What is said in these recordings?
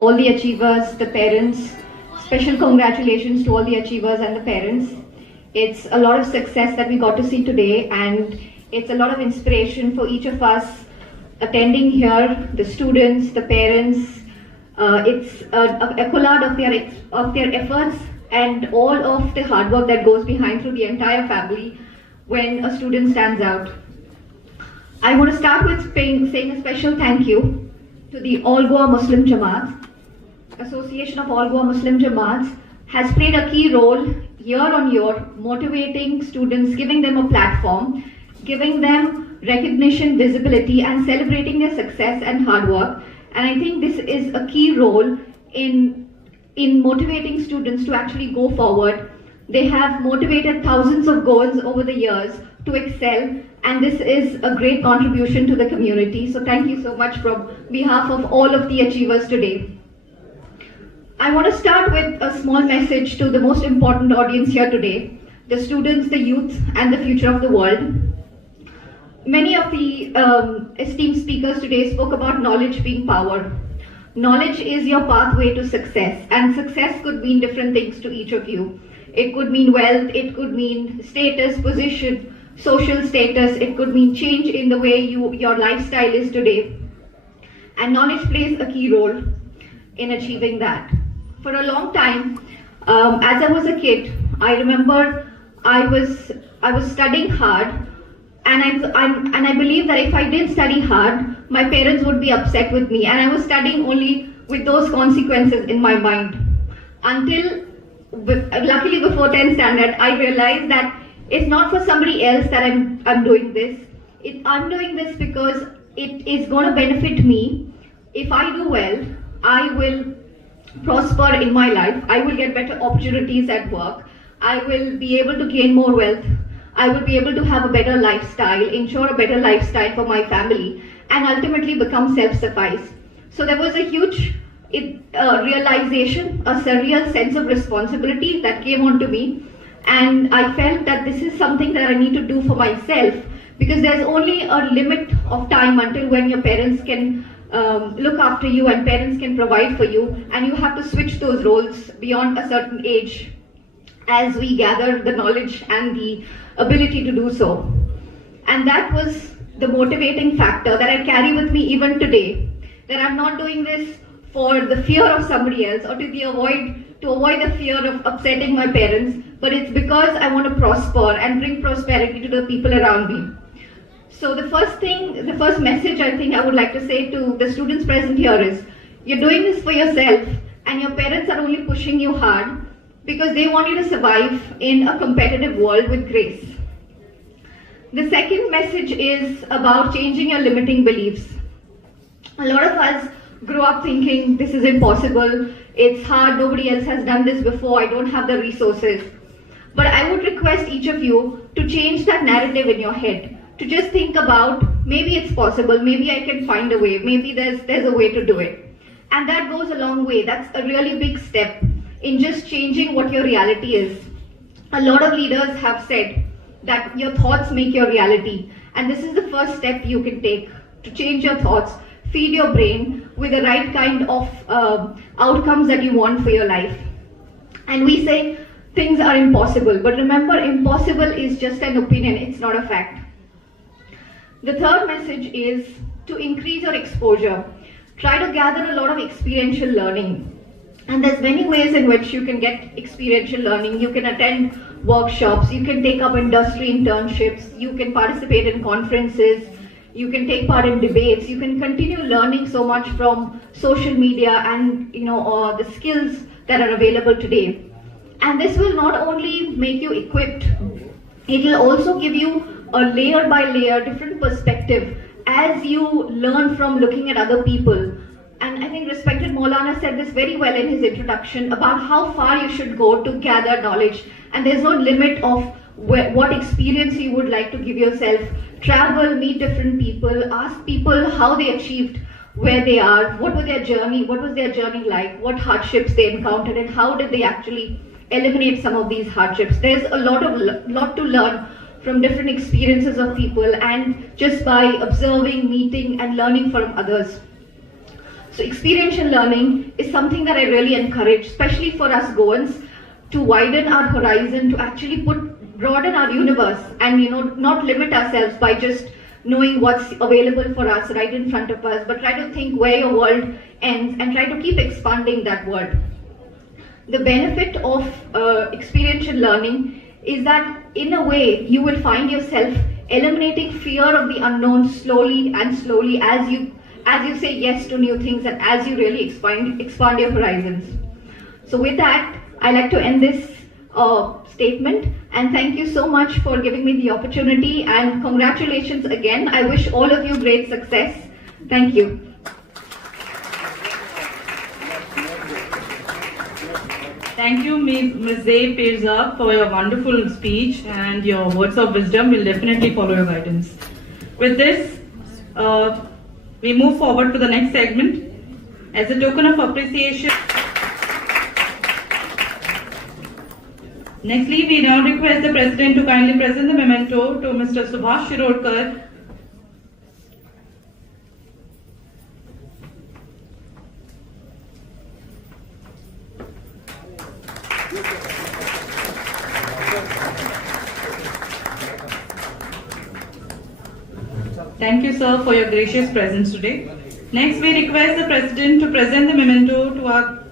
all the achievers, the parents. Special congratulations to all the achievers and the parents. It's a lot of success that we got to see today, and it's a lot of inspiration for each of us attending here, the students, the parents. It's a collage of their efforts and all of the hard work that goes behind through the entire family when a student stands out. I want to start with saying a special thank you to the All Goa Muslim Jamaat. Association of All Goa Muslim Jamaats has played a key role year on year, motivating students, giving them a platform, giving them recognition, visibility, and celebrating their success and hard work. And I think this is a key role in motivating students to actually go forward. They have motivated thousands of girls over the years to excel, and this is a great contribution to the community. So thank you so much from behalf of all of the achievers today. I want to start with a small message to the most important audience here today, the students, the youth, and the future of the world. Many of the esteemed speakers today spoke about knowledge being power. Knowledge is your pathway to success, and success could mean different things to each of you. It could mean wealth, it could mean status, position, social status, it could mean change in the way your lifestyle is today. And knowledge plays a key role in achieving that. For a long time, as I was a kid, I remember I was studying hard, and I believe that if I didn't study hard, my parents would be upset with me, and I was studying only with those consequences in my mind. Until, luckily before 10th standard, I realized that it's not for somebody else that I'm doing this. I'm doing this because it is going to benefit me. If I do well, I will prosper in my life. I will get better opportunities at work. I will be able to gain more wealth. I will be able to have a better lifestyle, ensure a better lifestyle for my family, and ultimately become self-sufficed. So there was a huge realization, a surreal sense of responsibility that came onto me, and I felt that this is something that I need to do for myself, because there's only a limit of time until when your parents can look after you and parents can provide for you, and you have to switch those roles beyond a certain age as we gather the knowledge and the ability to do so. And that was the motivating factor that I carry with me even today, that I'm not doing this for the fear of somebody else or to avoid the fear of upsetting my parents, but it's because I want to prosper and bring prosperity to the people around me. So the first message I think I would like to say to the students present here is, you're doing this for yourself, and your parents are only pushing you hard because they want you to survive in a competitive world with grace. The second message is about changing your limiting beliefs. A lot of us grew up thinking this is impossible, it's hard, nobody else has done this before, I don't have the resources. But I would request each of you to change that narrative in your head, to just think about, maybe it's possible, maybe I can find a way, maybe there's a way to do it. And that goes a long way. That's a really big step in just changing what your reality is. A lot of leaders have said that your thoughts make your reality, and this is the first step you can take to change your thoughts, feed your brain with the right kind of outcomes that you want for your life. And we say things are impossible, but remember, impossible is just an opinion, it's not a fact. The third message is to increase your exposure. Try to gather a lot of experiential learning. And there's many ways in which you can get experiential learning. You can attend workshops, you can take up industry internships, you can participate in conferences, you can take part in debates, you can continue learning so much from social media and the skills that are available today. And this will not only make you equipped, it will also give you a layer by layer different perspective as you learn from looking at other people. And I think respected Maulana said this very well in his introduction about how far you should go to gather knowledge, and there's no limit of what experience you would like to give yourself. Travel, meet different people, ask people how they achieved where they are, what was their journey like, what hardships they encountered, and how did they actually eliminate some of these hardships. There's a lot to learn from different experiences of people, and just by observing, meeting, and learning from others. So experiential learning is something that I really encourage, especially for us Goans, to widen our horizon, to actually broaden our universe, and not limit ourselves by just knowing what's available for us right in front of us, but try to think where your world ends and try to keep expanding that world. The benefit of experiential learning is that in a way you will find yourself eliminating fear of the unknown slowly as you say yes to new things and as you really expand your horizons. So with that, I like to end this statement, and thank you so much for giving me the opportunity, and congratulations again. I wish all of you great success. Thank you. Thank you, Ms. Zay Pirza, for your wonderful speech, and your words of wisdom will definitely follow your guidance. With this, we move forward to the next segment. As a token of appreciation, nextly, we now request the President to kindly present the memento to Mr. Subhash Shirorkar. Thank you, sir, for your gracious presence today. Next, we request the President to present the memento to our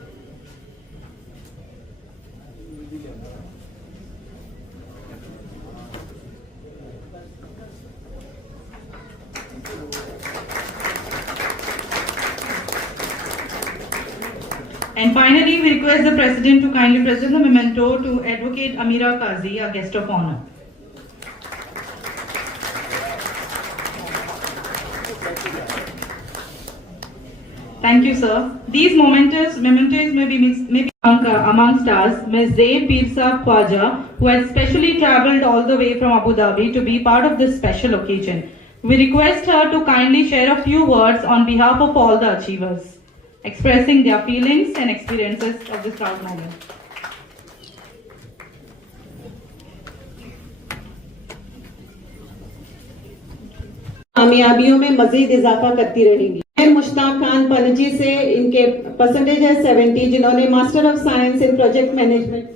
And finally, we request the President to kindly present the memento to Advocate Amira Kazi, our guest of honor. Thank you, sir. These mementos may be amongst us Ms. Zay Pirza Khwaja, who has specially travelled all the way from Abu Dhabi to be part of this special occasion. We request her to kindly share a few words on behalf of all the achievers, expressing their feelings and experiences of this proud moment. कामयाबियों में मजीद इजाफा करती रहेंगी। मुश्ताक खान पणजी से, इनके percentage है 70, जिन्होंने master of science in project management.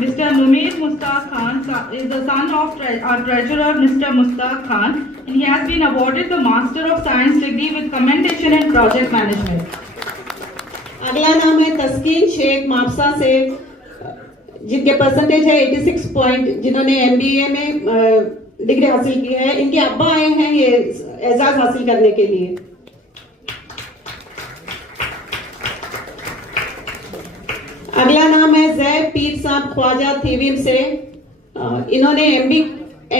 Mr. Numair Mustaq Khan is the son of our treasurer, Mr. Mustaq Khan, and he has been awarded the Master of Science degree with commendation in project management. अगला नाम है तस्कीन शेख मापसा से, जिनके percentage है 86 point, जिन्होंने MBA में degree हासिल की है। इनके अब्बा आए हैं ये एजाज हासिल करने के लिए। अगला नाम है जै पीर साहब ख्वाजा थीवीम से, इन्होंने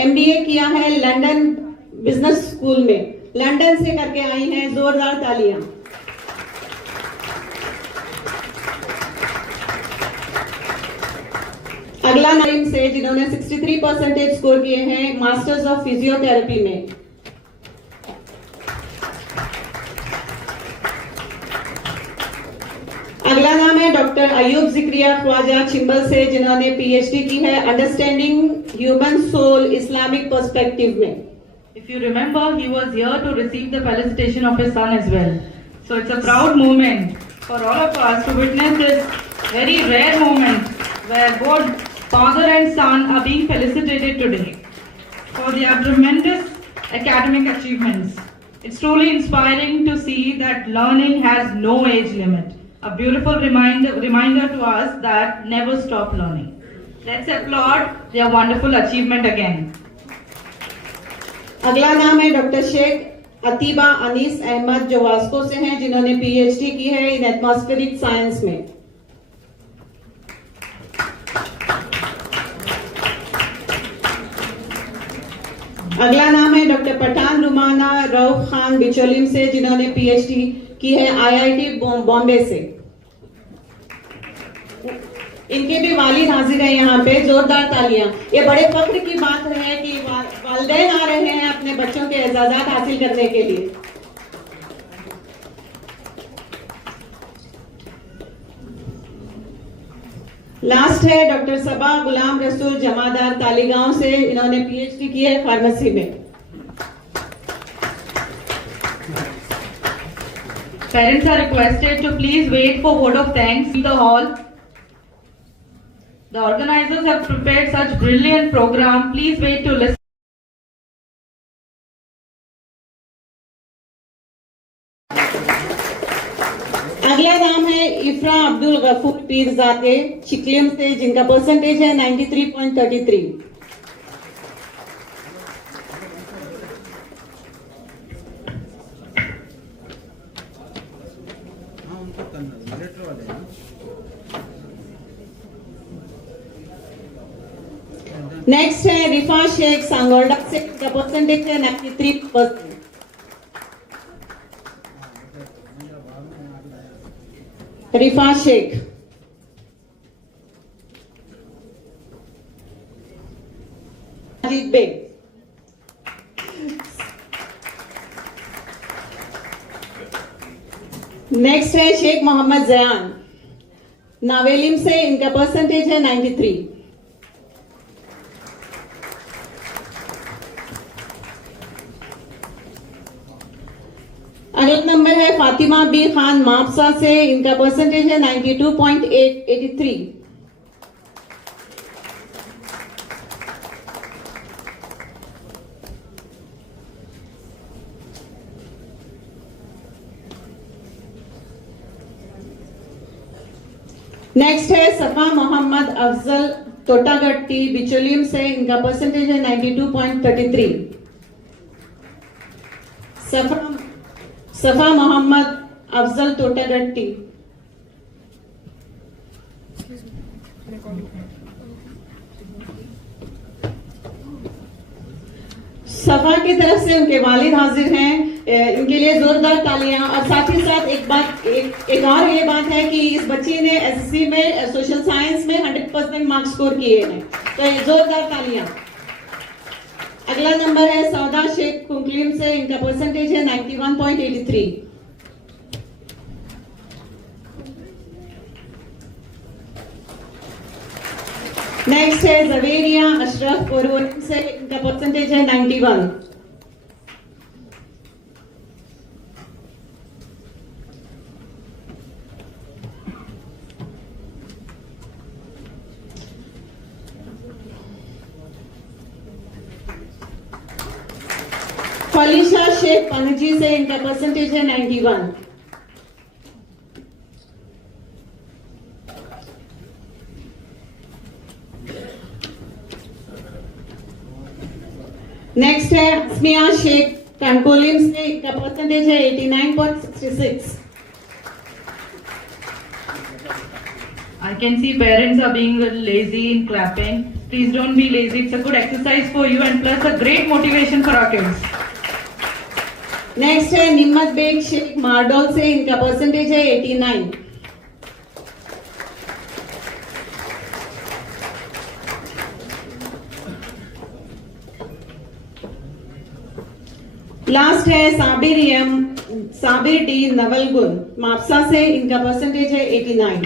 MBA किया है लंदन बिजनेस स्कूल में, लंदन से करके आई हैं, जोरदार तालियां। अगला नाम से, जिन्होंने 63 परसेंटेज स्कोर किए हैं मास्टर्स ऑफ फिजियोथेरेपी में। अगला नाम है डॉक्टर अयूब जिक्रिया ख्वाजा चिंबल से, जिन्होंने PhD की है understanding human soul Islamic perspective में। If you remember, he was here to receive the felicitation of his son as well. So it's a proud moment for all of us to witness this very rare moment where both father and son are being felicitated today for their tremendous academic achievements. It's truly inspiring to see that learning has no age limit. A beautiful reminder to us that never stop learning. Let's applaud their wonderful achievement again. अगला नाम है doctor Sheikh अतीबा Anees Ahmad, जो Vasco से हैं, जिन्होंने PhD की है इन atmospheric science में। अगला नाम है डॉक्टर पठान रुमाना रऊफ खान बिचोलिम से, जिन्होंने PhD की है IIT बॉम्बे से। इनके भी वालिद हाजिर है यहाँ पे, जोरदार तालियां। ये बड़े फख्र की बात है कि वालिदैन आ रहे हैं अपने बच्चों के एजाजात हासिल करने के लिए। लास्ट है डॉक्टर सबा गुलाम रसूल जमादार तालीगांव से, इन्होंने PhD की है फार्मेसी में। Parents are requested to please wait for vote of thanks in the hall. The organizers have prepared such brilliant program. Please wait to listen. अगला नाम है इफ्रा अब्दुल गफूर पीरजादे चिकलिम से, जिनका परसेंटेज है 93.33। नेक्स्ट है रिफा शेख सांगोल्डा से, जिनका परसेंटेज है 93%। रिफा शेख। अजीत बेग। नेक्स्ट है शेख मोहम्मद जयान नावेलिम से, इनका परसेंटेज है 93। अगला नंबर है फातिमा बी खान मापसा से, इनका परसेंटेज है 92.83। नेक्स्ट है सफा मोहम्मद अफजल तोटागट्टी बिचोलियम से, इनका परसेंटेज है 92.33। सफा मोहम्मद अफजल तोटागट्टी। सफा की तरफ से उनके वालिद हाजिर हैं, इनके लिए जोरदार तालियां। और साथ ही साथ एक और ये बात है कि इस बच्ची ने एसएससी में सोशल साइंस में 100% मार्क्स स्कोर किए हैं, तो ये जोरदार तालियां। अगला नंबर है सौदा शेख कुंकलिम से, इनका परसेंटेज है 91.83। नेक्स्ट है जवेरिया अशरफ पुरवनिम से, इनका परसेंटेज है 91। फलीशा शेख पनजी से, इनका परसेंटेज है 91। नेक्स्ट है हस्मिया शेख कंकोलिम से, इनका परसेंटेज है 89.66। I can see parents are being a little lazy in clapping. Please don't be lazy. It's a good exercise for you and plus a great motivation for our kids. Next है निम्मत bag Sheikh Mardol से, इनका percentage है 89। Last है Sabir D नवलगुन Mapusa से, इनका percentage है 89।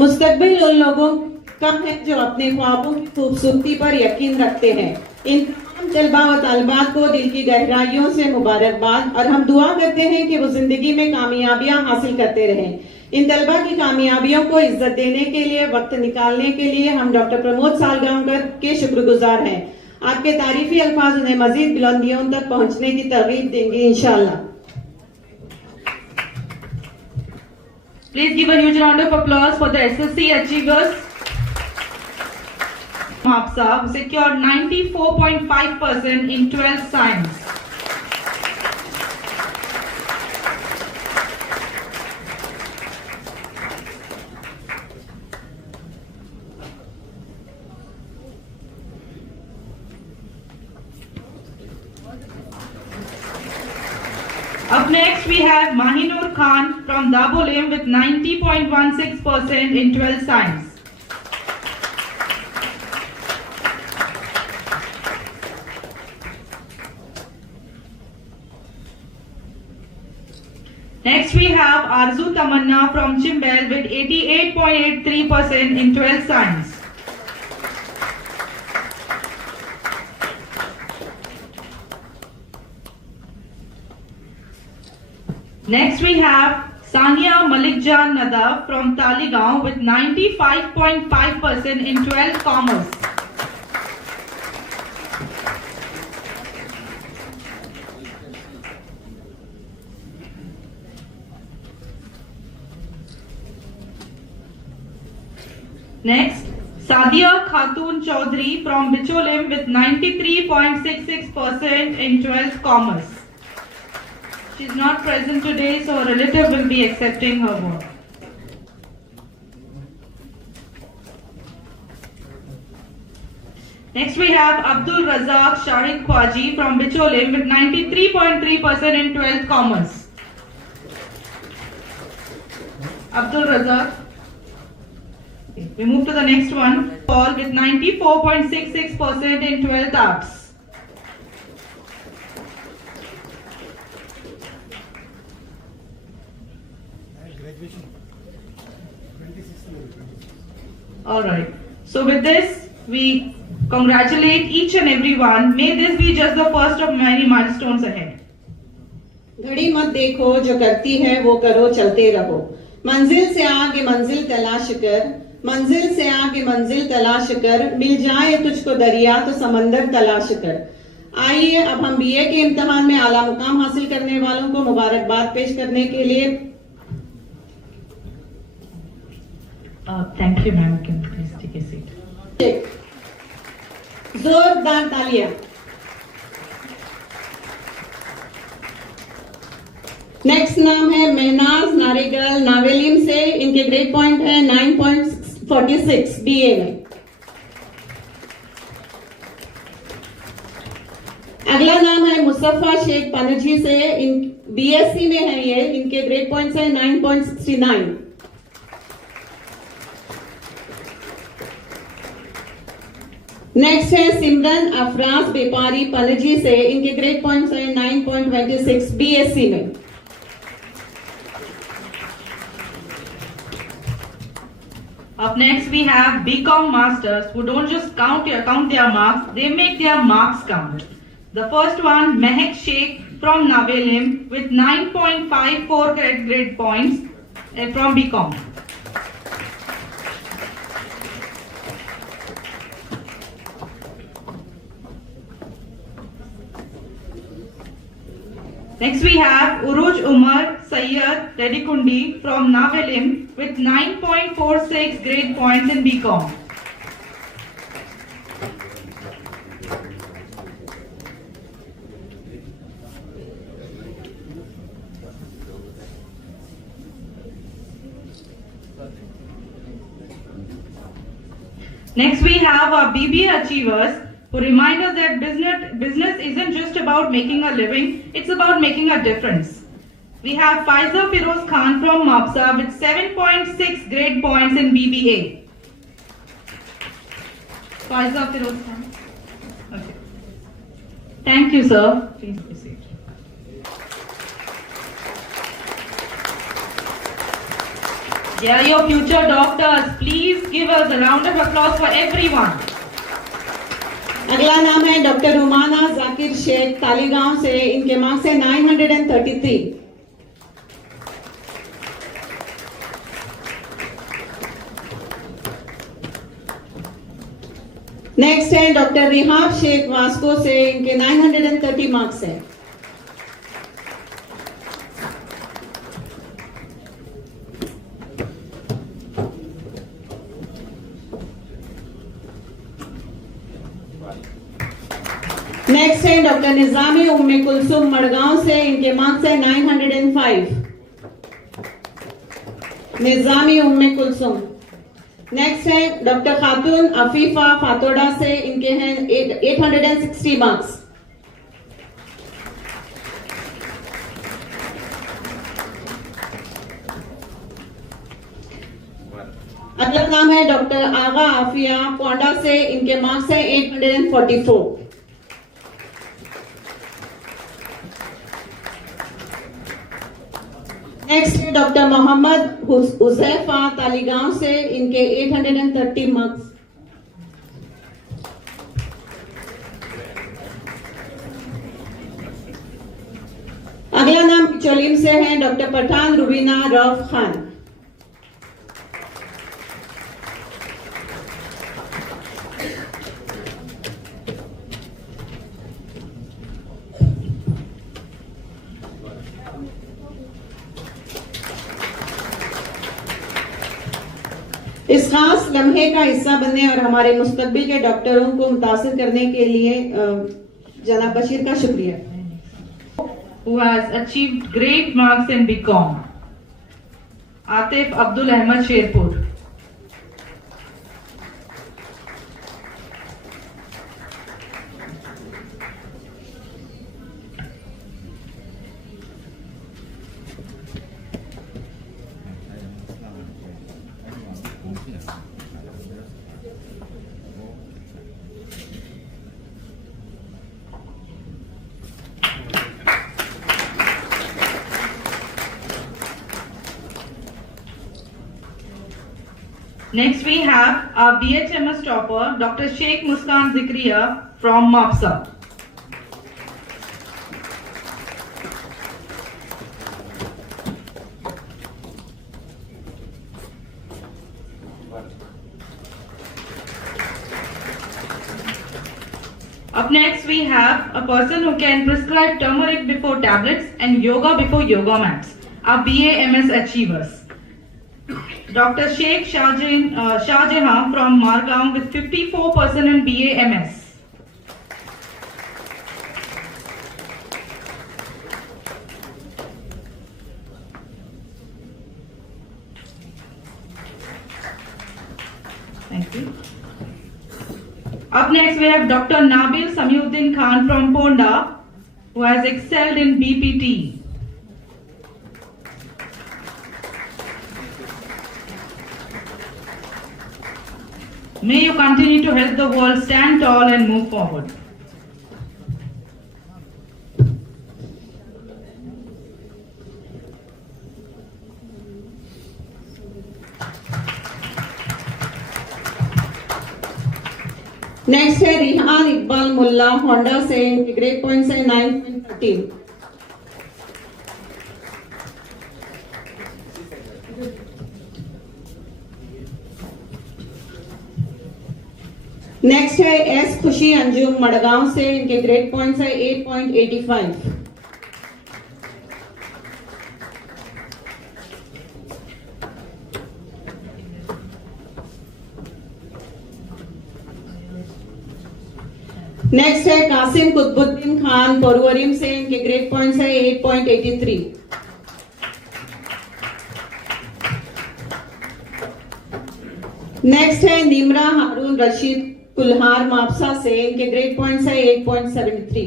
मुस्तकबिल उन लोगों का है जो अपने ख्वाबों की खूबसूरती पर यकीन रखते हैं। इन तमाम तलबा व तालिबात को दिल की गहराइयों से मुबारकबाद, और हम दुआ करते हैं कि वो जिंदगी में कामयाबियां हासिल करते रहें। इन तलबा की कामयाबियों को इज्जत देने के लिए, वक्त निकालने के लिए हम डॉक्टर प्रमोद सालगांवकर के शुक्रगुजार हैं। आपके तारीफी अल्फाज उन्हें मजीद बुलंदियों तक पहुंचने की तरगीब देंगे इंशाअल्लाह। Please give a huge round of applause for the SSC achievers. Mapsa who secured 94.5% in 12th science. Up next we have Mahinur Khan from Dabolim with 90.16% in 12th science. Next we have Arzu Tamanna from Chimbel with 88.83% in 12th science. Next we have Sania Malikjan Nadav from Taligaon with 95.5% in 12th commerce. Next, Sadia Khatun Chaudhary from Bicholim with 93.66% in 12th commerce. She is not present today, so a relative will be accepting her vote. Next we have Abdul Razak Shahid Khwaji from Bicholim with 93.3% in 12th commerce. Abdul Razak. We move to the next one. Paul with 94.66% in 12th arts. Alright. So with this, we congratulate each and every one. May this be just the first of many milestones ahead. घड़ी मत देखो, जो करती है वो करो, चलते रहो। मंजिल से आगे मंजिल तलाश कर, मंजिल से आगे मंजिल तलाश कर, मिल जाए तुझको दरिया तो समंदर तलाश कर। आइए अब हम बीए के इम्तिहान में आला मुकाम हासिल करने वालों को मुबारकबाद पेश करने के लिए Thank you, ma'am. Can you please take a seat? जोरदार तालियां। नेक्स्ट नाम है महनाज नारेगल नावेलिम से, इनके ग्रेड पॉइंट है 9.46 बीए में। अगला नाम है मुस्तफा शेख पनजी से, बीएससी में है ये, इनके ग्रेड पॉइंट्स है 9.69। नेक्स्ट है सिमरन अफराज बेपारी पनजी से, इनके ग्रेड पॉइंट्स है 9.26 बीएससी में। Up next we have BCom masters who don't just count their marks, they make their marks count. The first one, Mehak Sheikh from Navelim with 9.54 grade points from BCom. Next we have Uruj Umar Sayyad Redikundi from Navelim with 9.46 grade points in BCom. Next we have our BBA achievers who remind us that business isn't just about making a living, it's about making a difference. We have Faiza Firoz Khan from MAPSA with 7.6 grade points in BBA. Faiza Firoz Khan. Okay. Thank you, sir. Please proceed. They are your future doctors. Please give us a round of applause for everyone. अगला नाम है doctor रुमाना जाकिर शेख तालीगांव से, इनके marks है 933। Next है doctor rehab Sheikh Vasco से, इनके 930 marks है। नेक्स्ट है डॉक्टर निजामी उम्मे कुलसुम मड़गांव से, इनके मार्क्स है 905। निजामी उम्मे कुलसुम। नेक्स्ट है डॉक्टर खातून अफीफा फातोड़ा से, इनके हैं 860 मार्क्स। अगला नाम है डॉक्टर आगा आफिया पोंडा से, इनके मार्क्स है 844। नेक्स्ट है डॉक्टर मोहम्मद हुजैफा तालीगांव से, इनके 830 मार्क्स। अगला नाम चोलीम से है डॉक्टर पठान रुबीना रौफ खान। इस खास लम्हे का हिस्सा बनने और हमारे मुस्तकबिल के डॉक्टरों को मुतासिर करने के लिए जनाब बशीर का शुक्रिया। Who has achieved great marks in BCom? Atif Abdul Ahmed Sherpur. Next we have our BHMS topper, Dr. Sheikh Muskan Zikriya from MAPSA. Up next we have a person who can prescribe turmeric before tablets and yoga before yoga mats, our BAMS achievers. Dr. Sheikh Shahjahan from Margaon with 54% in BAMS. Thank you. Up next we have Dr. Nabil Samiuddin Khan from Ponda, who has excelled in BPT. May you continue to help the world stand tall and move forward. Next है रिहान इकबाल मुल्ला Honda से, इनके grade points है 9.13। Next है S खुशी अंजुम मडगांव से, इनके grade points है 8.85। Next है कासिम कुतुबुद्दीन खान पोरुवरीम से, इनके ग्रेड पॉइंट्स है 8.83। नेक्स्ट है निमरा हारून रशीद कुल्हार मापसा से, इनके ग्रेड पॉइंट्स है 8.73।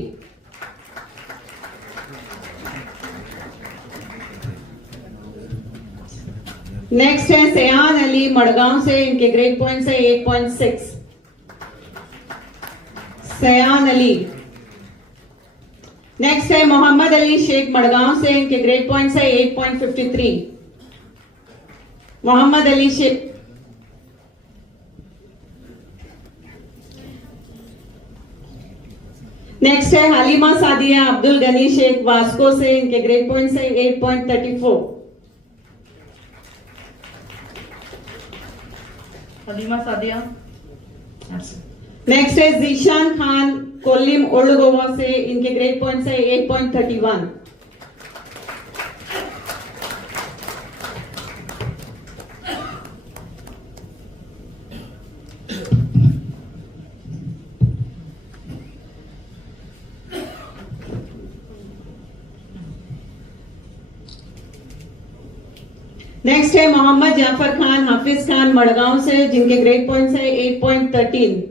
नेक्स्ट है सयान अली मडगांव से, इनके ग्रेड पॉइंट्स है 8.6। सयान अली। नेक्स्ट है मोहम्मद अली शेख मडगांव से, इनके ग्रेड पॉइंट्स है 8.53। मोहम्मद अली शेख। नेक्स्ट है हलीमा सादिया अब्दुल गनी शेख वास्को से, इनके ग्रेड पॉइंट्स है 8.34। हलीमा सादिया। नेक्स्ट है जीशान खान कोल्लिम ओल्ड गोवा से, इनके ग्रेड पॉइंट्स है 8.31। नेक्स्ट है मोहम्मद जाफर खान हाफिज खान मडगांव से, जिनके ग्रेड पॉइंट्स है 8.13।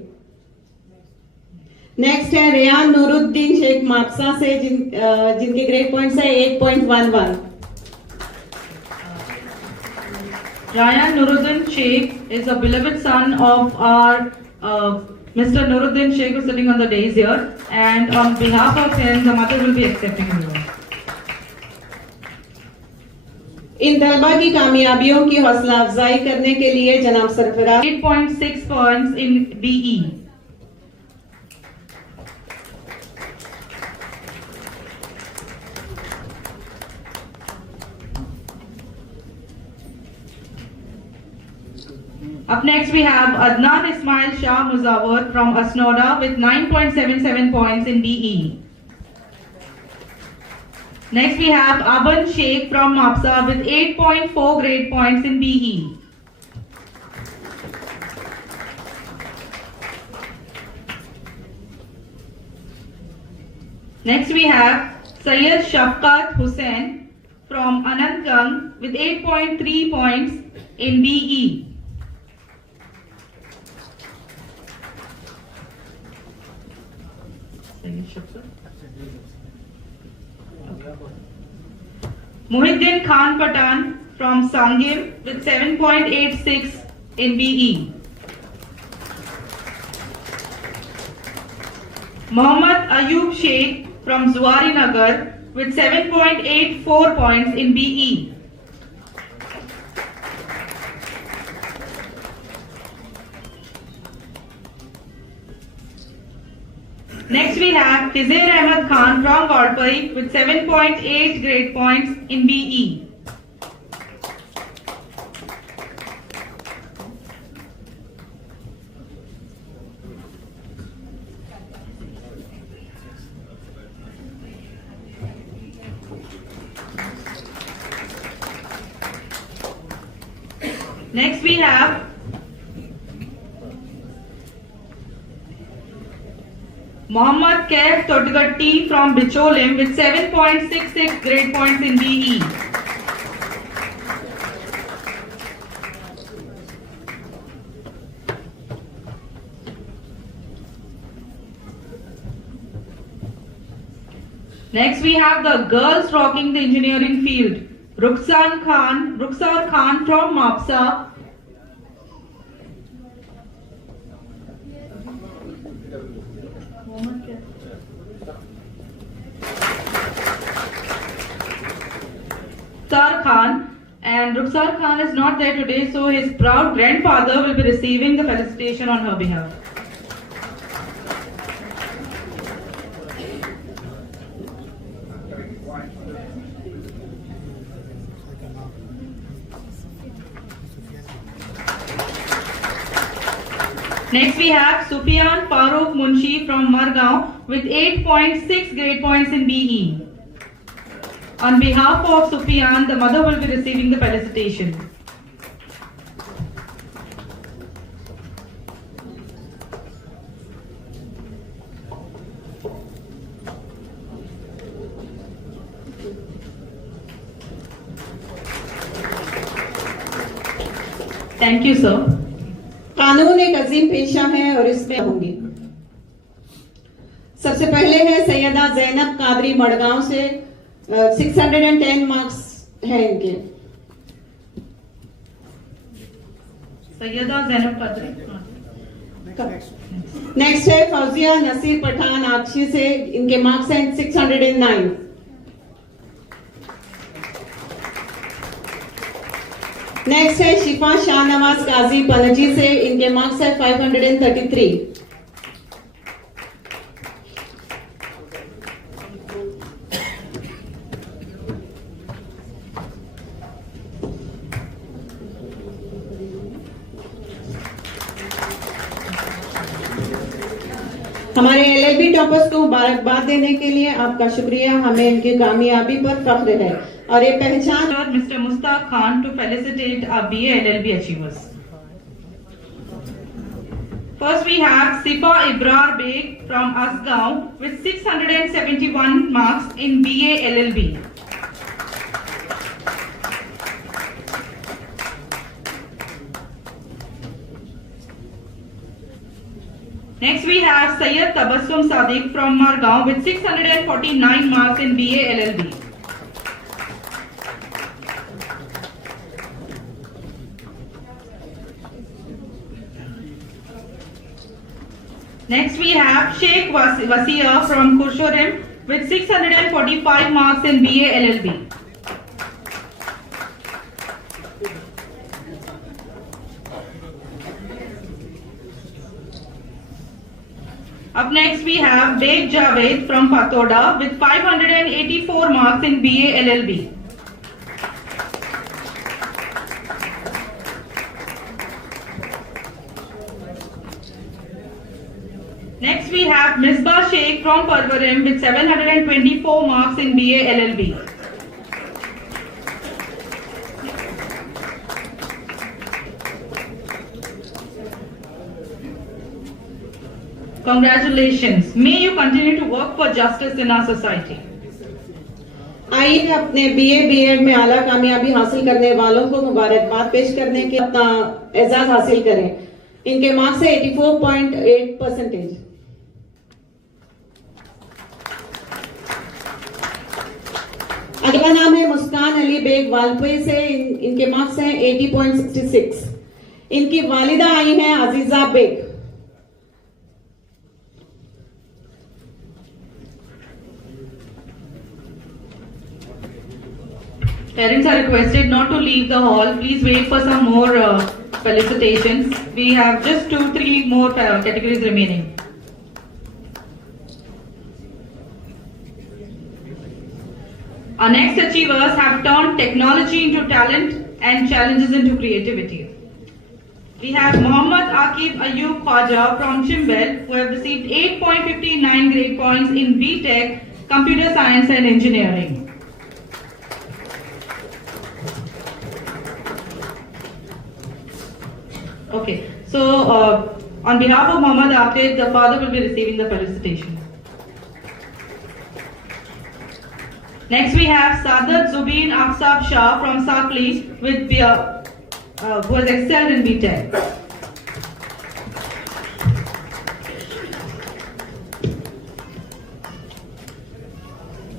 नेक्स्ट है रेयान नूरुद्दीन शेख मापसा से, जिनके ग्रेड पॉइंट्स है 8.11। Ryan Nuruddin Sheikh is a beloved son of our Mr. Nuruddin Sheikh, who's sitting on the dais here, and on behalf of him, the mother will be accepting the award. इन तलबा की कामयाबियों की हौसला अफजाई करने के लिए जनाब Sarfaraz 8.6 points in BE. Up next we have Adnan Ismail Shah Muzawar from Asnoda with 9.77 points in BE. Next we have Aban Sheikh from Mapsa with 8.4 grade points in BE. Next we have Sayyid Shafqat Hussain from Anantganj with 8.3 points in BE. Muhyiddin Khan Patan from Sangim with 7.86 in BE. Mohammad Ayub Sheikh from Zuari Nagar with 7.84 points in BE. Next we have Khizer Ahmed Khan from Godpari with 7.8 grade points in BE. Next we have Mohammad Kaif Totgatti from Bicholim with 7.66 grade points in BE. Next we have the girls rocking the engineering field. Rukhsar Khan from Mapsa. Rukhsar Khan, and Rukhsar Khan is not there today, so his proud grandfather will be receiving the felicitation on her behalf. Next we have Sufyan Farooq Munshi from Margaon with 8.6 grade points in BE. On behalf of Sufyan, the mother will be receiving the felicitation. Thank you, sir. कानून एक अजीम पेशा है और इसमें होंगी। सबसे पहले है सैयदा जैनब कादरी मड़गांव से 610 मार्क्स है इनके। सैयदा जैनब कादरी। नेक्स्ट है फौजिया नसीर पठान आक्षी से, इनके मार्क्स हैं 609। नेक्स्ट है शिफा शाहनवाज काजी पणजी से, इनके मार्क्स है 533। हमारे एलएलबी टॉपर्स को मुबारकबाद देने के लिए आपका शुक्रिया। हमें इनकी कामयाबी पर फख्र है और ये पहचान। Mr. Mustaq Khan to felicitate our BA LLB achievers. First we have Sifa Ibrar Beg from Asgaon with 671 marks in BA LLB. Next we have Sayyid Tabassum Sadiq from Margaon with 649 marks in BA LLB. Next we have Sheikh Wasia from Kurshorim with 645 marks in BA LLB. Up next we have Beg Javed from Patoda with 584 marks in BA LLB. Next we have Misbah Sheikh from Parvarim with 724 marks in BA LLB. Congratulations. May you continue to work for justice in our society. आइए अपने BA BEd में आला कामयाबी हासिल करने वालों को मुबारकबाद पेश करने के अपना एजाज हासिल करें। इनके मार्क्स है 84.8%। अगला नाम है मुस्कान अली बेग वालपुई से। इनके मार्क्स हैं 80.66। इनकी वालिदा आई हैं अजीजा bag. Parents are requested not to leave the hall. Please wait for some more felicitations. We have just 2-3 more categories remaining. Our next achievers have turned technology into talent and challenges into creativity. We have Mohammad Akib Ayub Khwaja from Chimbel, who have received 8.59 grade points in BTech, Computer Science and Engineering. Okay, so on behalf of Mohammad Akib, the father will be receiving the felicitation. Next we have Sadat Zubin Afsab Shah from Sakli with who has excelled in BTech.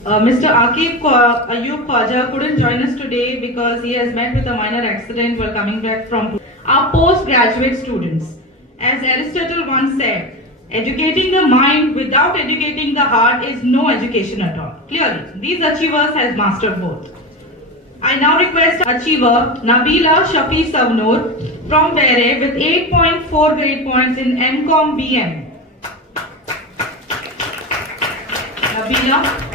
Mr. Akib Ayub Khwaja couldn't join us today because he has met with a minor accident while coming back from our postgraduate students. As Aristotle once said, educating the mind without educating the heart is no education at all. Clearly, these achievers has mastered both. I now request achiever Nabila Shafi Savnoor from Vere with 8.4 grade points in MCOM BM. Nabila.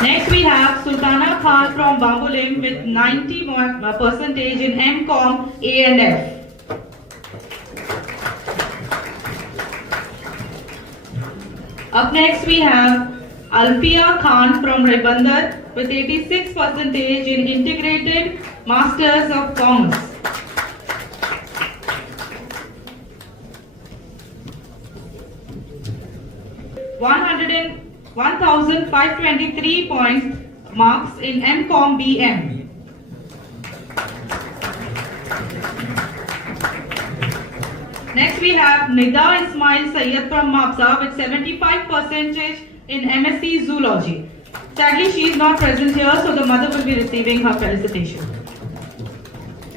Next we have Sultana Khan from Bambolim with 90% in MCOM A and F. Up next we have Alfia Khan from Raibandar with 86% in Integrated Masters of Commerce. and 1,523 points marks in MCOM BM. Next we have Nida Ismail Sayyed from Mapsa with 75% in MSc Zoology. Sadly, she is not present here, so the mother will be receiving her felicitation.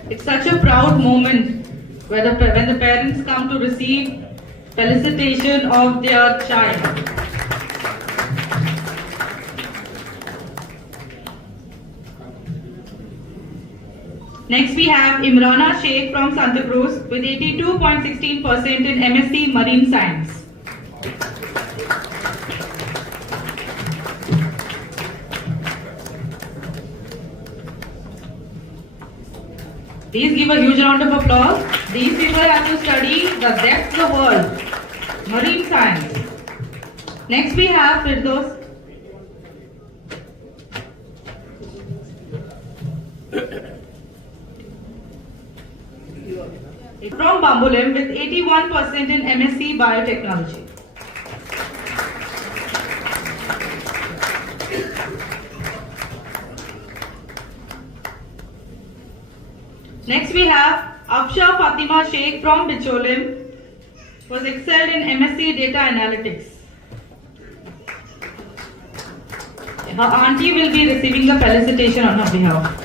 It's such a proud moment when the parents come to receive felicitation of their child. Next we have Imrana Sheikh from Santa Cruz with 82.16% in MSc Marine Science. Please give a huge round of applause. These people have to study the depths of the world. Marine Science. Next we have Firdos from Bambolim with 81% in MSc Biotechnology. Next we have Afsha Fatima Sheikh from Bicholim, who has excelled in MSc Data Analytics. Her auntie will be receiving a felicitation on her behalf.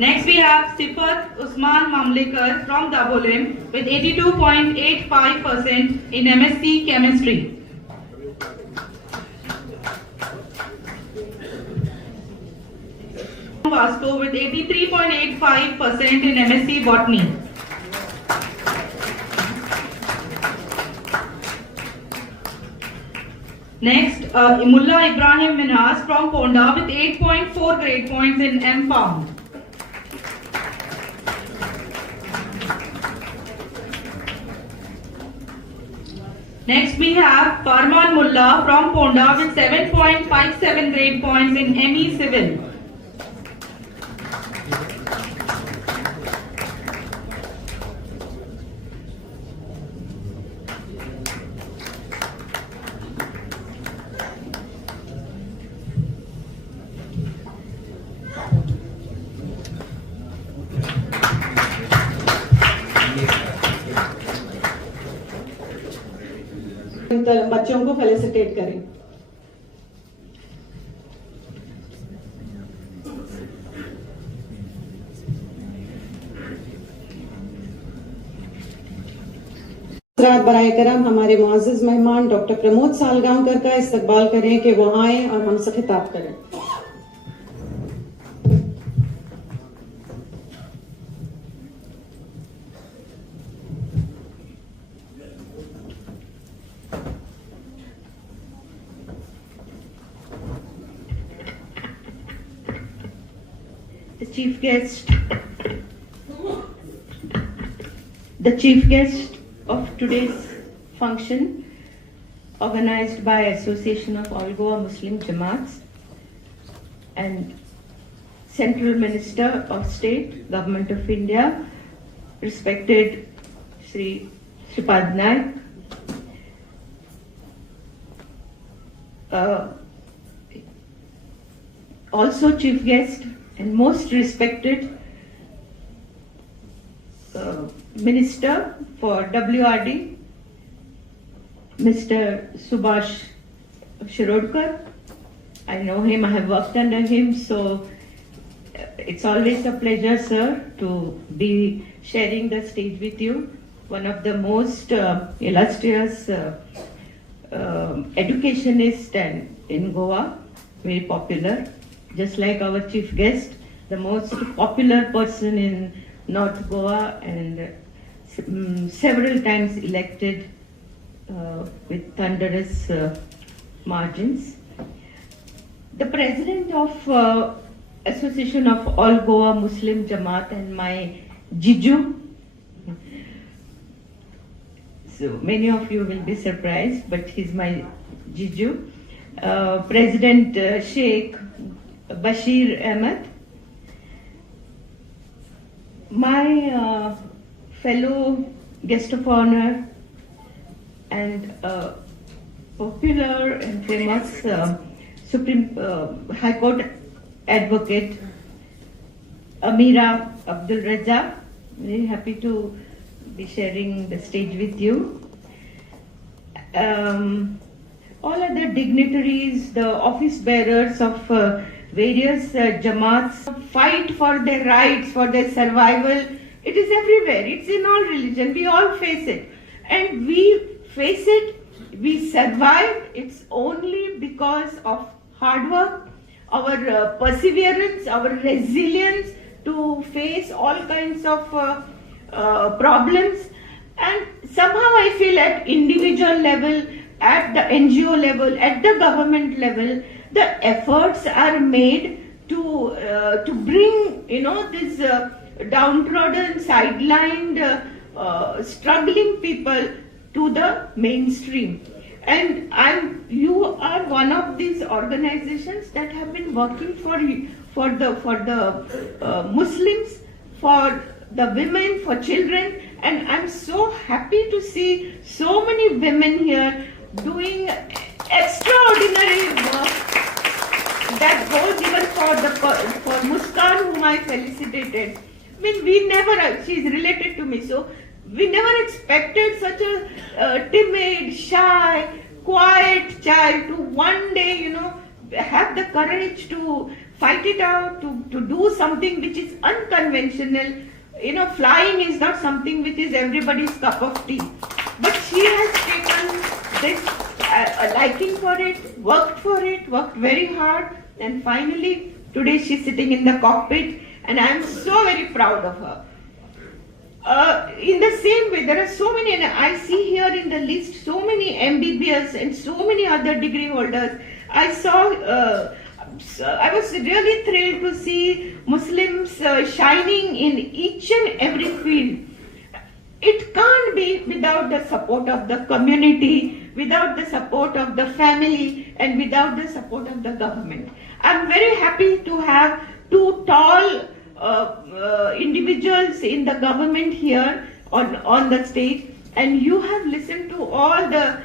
Next we have Sifat Usman Mamlekar from Dabolim with 82.85% in MSc Chemistry. Vasco with 83.85% in MSc Botany. Next, Mullah Ibrahim Minhas from Ponda with 8.4 grade points in M.Pharm. Next, we have Farman Mullah from Ponda with 7.57 grade points in ME Civil. बच्चों को felicitate करें। बराए करम हमारे मुअज़्ज़िज़ मेहमान doctor Pramod Salgaocar का इस्तकबाल करें कि वो आए और हमसे खिताब करें। The chief guest of today's function, organized by Association of All Goa Muslim Jamaats and Central Minister of State, Government of India, respected Sri Shripad Naik, also chief guest and most respected Minister for WRD, Mr. Subhash Shirodkar. I know him, I have worked under him, so it's always a pleasure, sir, to be sharing the stage with you. One of the most illustrious educationists and in Goa, very popular, just like our chief guest, the most popular person in North Goa and several times elected with thunderous margins. The president of Association of All Goa Muslim Jamaat and my Jiju. So many of you will be surprised, but he's my Jiju. President Sheikh Bashir Ahmed. My fellow guest of honor and popular and famous Supreme High Court advocate Amira Abdul Raza. Very happy to be sharing the stage with you. All other dignitaries, the office bearers of various Jamaats fight for their rights, for their survival. It is everywhere. It's in all religion. We all face it. And we face it, we survive. It's only because of hard work, our perseverance, our resilience to face all kinds of problems. And somehow I feel at individual level, at the NGO level, at the government level, the efforts are made to bring, this downtrodden, sidelined, struggling people to the mainstream. And you are one of these organizations that have been working for the Muslims, for the women, for children, and I'm so happy to see so many women here doing extraordinary work that goes even for Muskan, whom I felicitated. I mean, she's related to me, so we never expected such a timid, shy, quiet child to one day, have the courage to fight it out, to do something which is unconventional. You know, flying is not something which is everybody's cup of tea. But she has taken this a liking for it, worked very hard, and finally today she's sitting in the cockpit, and I am so very proud of her. In the same way, there are so many, and I see here in the list so many MBBS and so many other degree holders. I was really thrilled to see Muslims shining in each and every field. It can't be without the support of the community, without the support of the family, and without the support of the government. I'm very happy to have two tall individuals in the government here on the stage, and you have listened to all the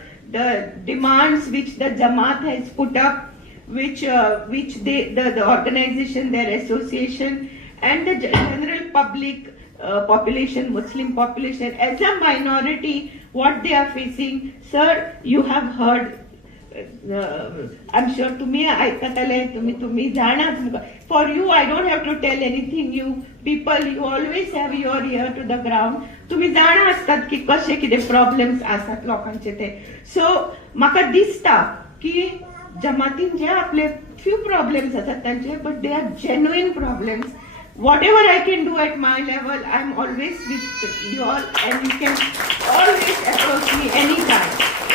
demands which the Jamaat has put up, which the organization, their association, and the general public population, Muslim population, as a minority, what they are facing. Sir, you have heard. I'm sure for you I don't have to tell anything. You people, you always have your ear to the ground. तुम्ही जाणा असतात की कशे कितें problems आसात लोकांचे ते. सो म्हाका दिसता की जमातीन जे आपले few problems आसात तांचे, but they are genuine problems. Whatever I can do at my level, I'm always with you all, and you can always approach me anytime.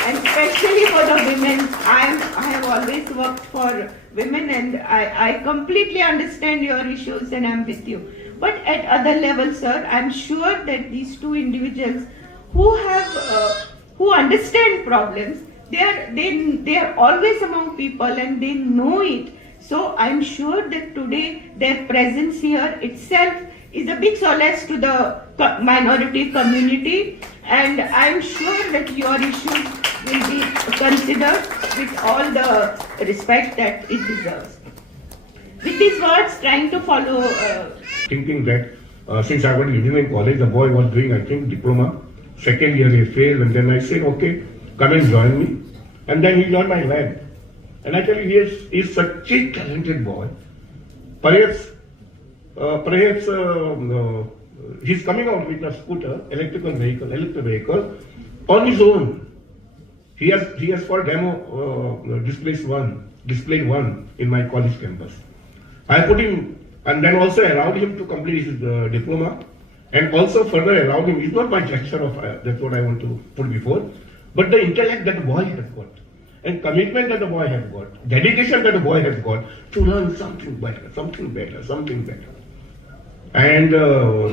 And especially for the women, I have always worked for women, and I completely understand your issues, and I'm with you. But at other levels, sir, I'm sure that these two individuals who understand problems, they are always among people, and they know it. So I'm sure that today their presence here itself is a big solace to the minority community, and I'm sure that your issues will be considered with all the respect that it deserves. With these words, trying to follow. Thinking that since I was engineering college, the boy was doing, I think, diploma. Second year he failed, and then I said, okay, come and join me. And then he joined my lab. And I tell you, he is such a talented boy. Perhaps he's coming out with a scooter, electric vehicle, on his own. He has for demo displayed one in my college campus. I put him, and then also allowed him to complete his diploma, and also further allowed him. It's not my gesture of that's what I want to put before, but the intellect that the boy has got, and commitment that the boy has got, dedication that the boy has got to learn something better. And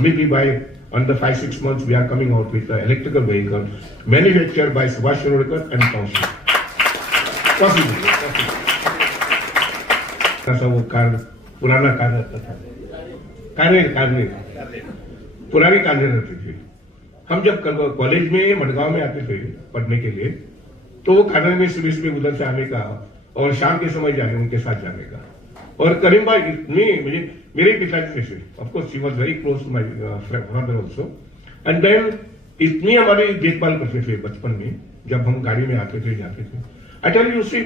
maybe by under 5-6 months, we are coming out with an electrical vehicle manufactured by Subhash Shirodkar and Township. Possible. ऐसा वो car पुराना car रहता था, पुरानी कारें रहती थी. हम जब कॉलेज में मडगांव में आते थे पढ़ने के लिए, तो वो कारें में सुबह उधर से आने का और शाम के समय जाने उनके साथ जाने का. और करीम भाई इतनी मेरे पिताजी से, of course he was very close to my father also, and then इतनी हमारी देखभाल करते थे बचपन में जब हम गाड़ी में आते थे जाते थे. I tell you see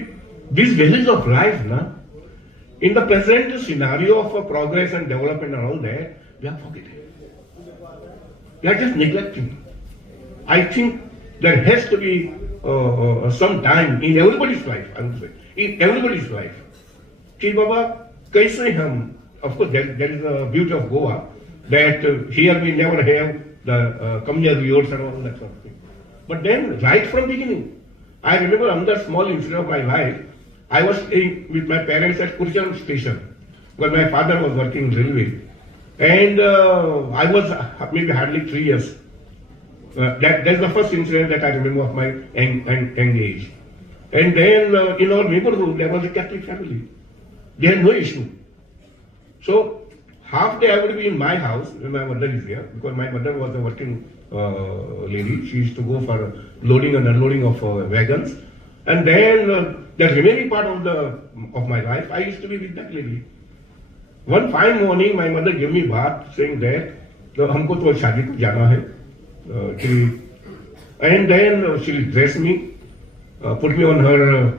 this values of life ना, in the present scenario of progress and development and all that, we are forgetting. We are just neglecting. I think there has to be some time in everybody's life, I would say, in everybody's life. कि बाबा कैसे हम, of course there is a beauty of Goa, that here we never have the communal rewards and all that sort of thing. But then right from beginning, I remember another small incident of my life. I was staying with my parents at Kurjan station, where my father was working in railway, and I was maybe hardly 3 years. That's the first incident that I remember of my young age. And then in our neighborhood there was a Catholic family. They had no issue. So half day I would be in my house when my mother is there, because my mother was a working lady. She used to go for loading and unloading of wagons. And then the remaining part of my life, I used to be with that lady. One fine morning, my mother gave me bath, saying that हमको तो शादी को जाना है. And then she dressed me, put me on her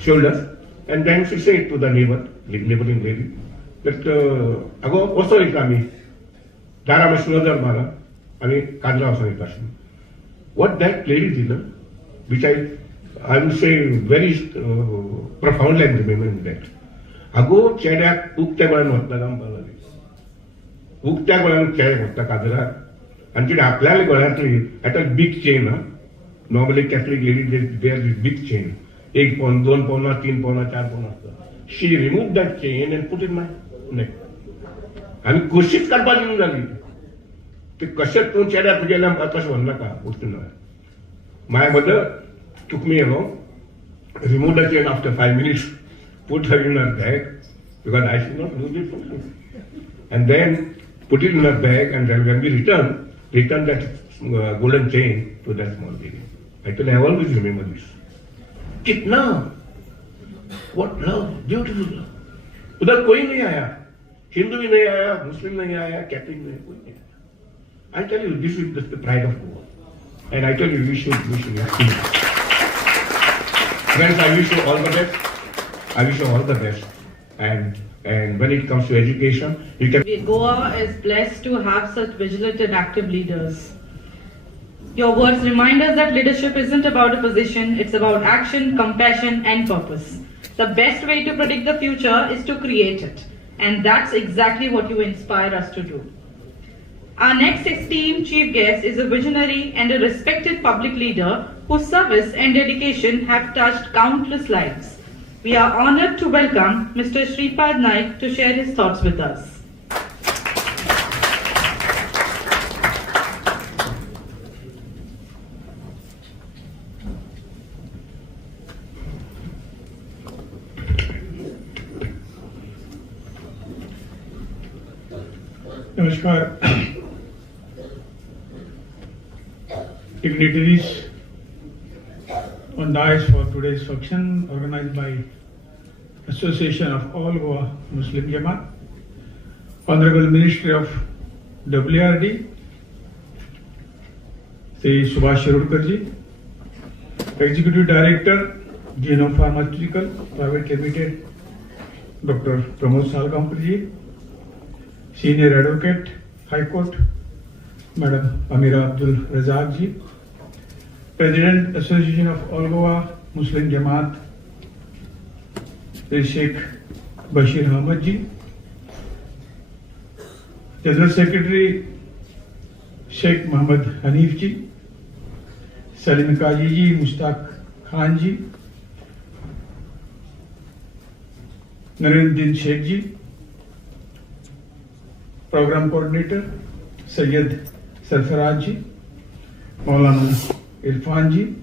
shoulders, And then she said to the neighboring lady, that ago also ikami, dara masnodar mara, ani kadra osani person. What that lady did, which I would say very profoundly I'm remembering that. Ago cheda ukta golan hotta gam palali. Ukta golan cheda hotta kadra. And cheda aplyala golatli at a big chain. Normally Catholic ladies they wear this big chain. 1 pawn, 2 pawn, 3 pawn, 4 pawn. She removed that chain and put it in my neck. And कोशिश करपा दिली जाली. ते कशें तूं चेड्या तुगेल्या कशें म्हणला का उठून. My mother took me along, removed the chain after 5 minutes, put her in her bag because I should not lose it from her. And then put it in her bag, and then when we returned that golden chain to that small lady. Actually, I always remember this. कितना what love, beautiful love. उधर कोई नहीं आया, हिंदू भी नहीं आया, मुस्लिम नहीं आया, कैथलिक नहीं, कोई नहीं आया. I tell you, this is the pride of Goa, and I tell you, we should achieve. Friends, I wish you all the best. I wish you all the best. And when it comes to education, you can. Goa is blessed to have such vigilant and active leaders. Your words remind us that leadership isn't about a position, it's about action, compassion, and purpose. The best way to predict the future is to create it. And that's exactly what you inspire us to do. Our next esteemed chief guest is a visionary and a respected public leader whose service and dedication have touched countless lives. We are honored to welcome Mr. Shripad Naik to share his thoughts with us. Namaskar. Dignitaries on dais for today's function organized by Association of All Goa Muslim Jamaat, Honorable Ministry of WRD, Sri Subhash Shirudkar, Executive Director, Genome Pharmaceutical Private Limited, Dr. Pramod Salgampur, Senior Advocate, High Court, Madam Amira Abdul Razak ji, President Association of All Goa Muslim Jamaat, Sheikh Bashir Ahmad ji, General Secretary Sheikh Muhammad Hanif ji, Salim Kaji ji, Mustaq Khan ji, Narendra Sheikh ji, Program Coordinator Syed Sarfaraj ji, Maulana Irfan ji,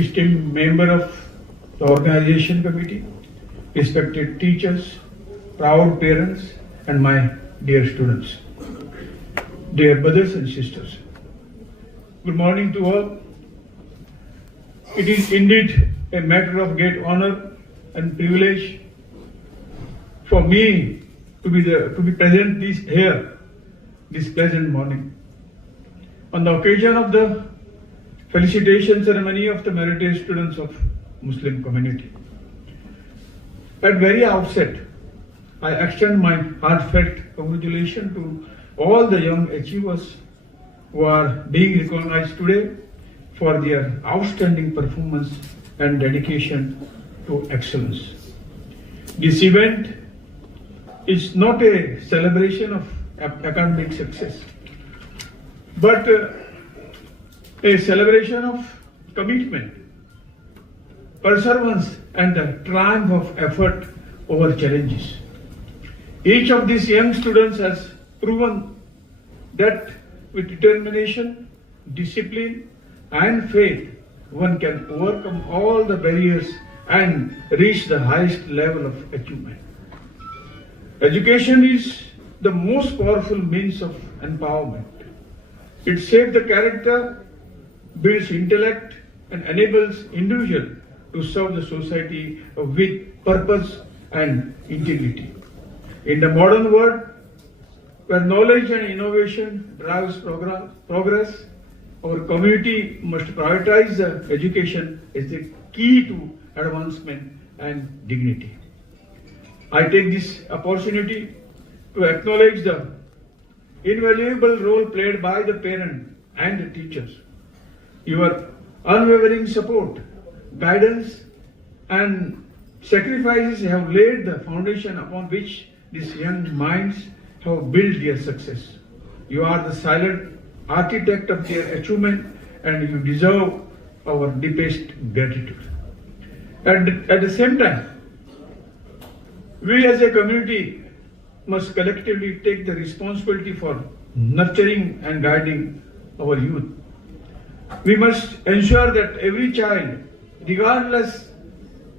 esteemed member of the organization committee, respected teachers, proud parents, and my dear students, dear brothers and sisters. Good morning to all. It is indeed a matter of great honor and privilege for me to be present this pleasant morning on the occasion of the felicitation ceremony of the meritorious students of Muslim community. At very outset, I extend my heartfelt congratulations to all the young achievers who are being recognized today for their outstanding performance and dedication to excellence. This event is not a celebration of academic success, but a celebration of commitment, perseverance, and the triumph of effort over challenges. Each of these young students has proven that with determination, discipline, and faith, one can overcome all the barriers and reach the highest level of achievement. Education is the most powerful means of empowerment. It shapes the character, builds intellect, and enables individual to serve the society with purpose and integrity. In the modern world, where knowledge and innovation drives progress, our community must prioritize education as the key to advancement and dignity. I take this opportunity to acknowledge the invaluable role played by the parents and the teachers. Your unwavering support, guidance, and sacrifices have laid the foundation upon which these young minds have built their success. You are the silent architect of their achievement, and you deserve our deepest gratitude. At the same time, we as a community must collectively take the responsibility for nurturing and guiding our youth. We must ensure that every child, regardless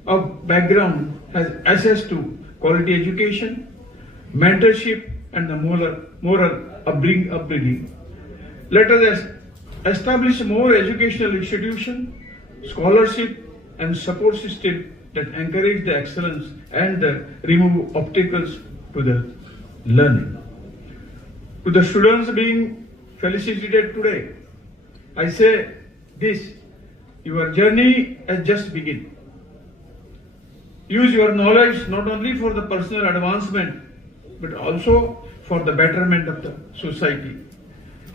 of background, has access to quality education, mentorship, and the moral upbringing. Let us establish more educational institutions, scholarship, and support system that encourage the excellence and remove obstacles to the learning. To the students being felicitated today, I say this: your journey has just begun. Use your knowledge not only for the personal advancement, but also for the betterment of the society.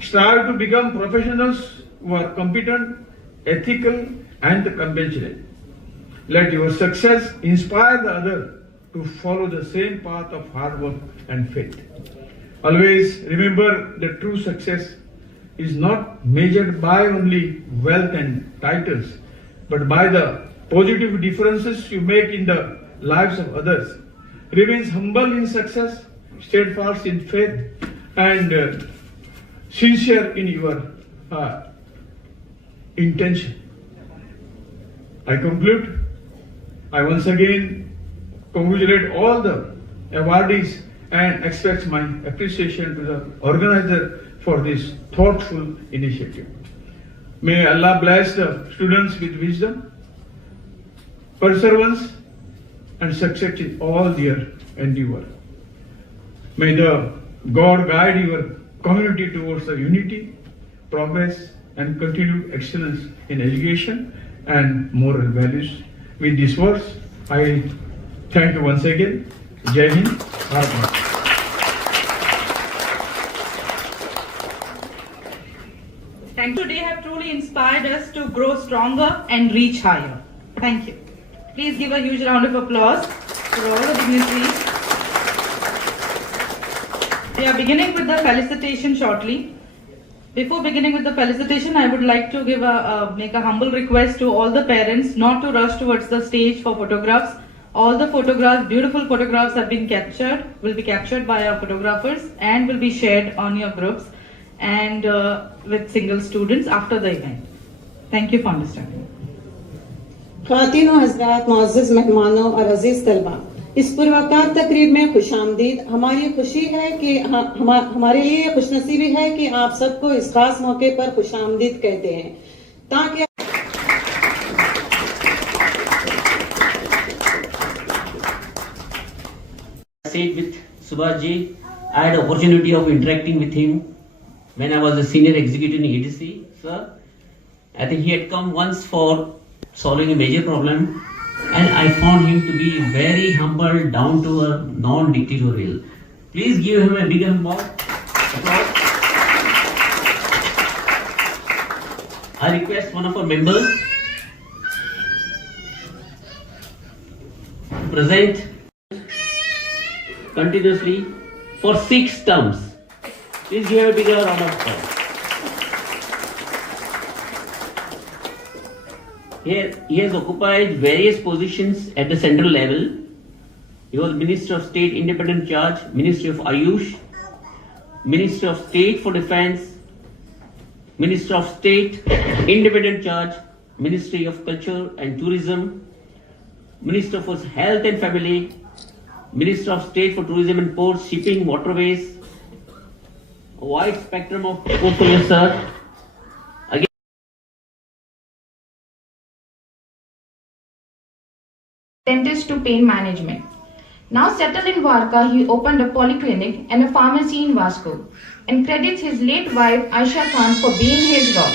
Strive to become professionals who are competent, ethical, and compassionate. Let your success inspire the other to follow the same path of hard work and faith. Always remember that true success is not measured by only wealth and titles, but by the positive differences you make in the lives of others. Remain humble in success, steadfast in faith, and sincere in your intention. I conclude. I once again congratulate all the awardees and express my appreciation to the organizer for this thoughtful initiative. May Allah bless the students with wisdom, perseverance, and success in all their endeavor. May the God guide your community towards the unity, progress, and continued excellence in education and moral values. With these words, I thank you once again. Jai Hind, Bharat Mata. Thank you. Today have truly inspired us to grow stronger and reach higher. Thank you. Please give a huge round of applause for all the dignitaries. We are beginning with the felicitation shortly. Before beginning with the felicitation, I would like to make a humble request to all the parents not to rush towards the stage for photographs. All the photographs, beautiful photographs have been captured, will be captured by our photographers and will be shared on your groups and with single students after the event. Thank you for understanding. ख़वातीन व हज़रात, मुअज़्ज़िज़ मेहमानों और अज़ीज़ तलबा, इस पुरवकार तकरीब में खुशामदीद। हमारी खुशी है कि हमारे लिए खुशनसीबी है कि आप सबको इस खास मौके पर खुशामदीद कहते हैं, ताकि Stayed with Subhash ji. I had opportunity of interacting with him when I was a senior executive in EDC, sir. I think he had come once for solving a major problem, and I found him to be very humble, down to earth, non-dictatorial. Please give him a big applause. I request one of our members to present continuously for 6 terms. Please give a bigger round of applause. He has occupied various positions at the central level. He was Minister of State Independent Charge, Ministry of Ayush, Minister of State for Defence, Minister of State Independent Charge, Ministry of Culture and Tourism, Minister for Health and Family, Minister of State for Tourism and Ports, Shipping, Waterways, a wide spectrum of portfolios, sir. Dentist to pain management. Now settled in Dwarka, he opened a polyclinic and a pharmacy in Vasco and credits his late wife Aisha Khan for being his rock.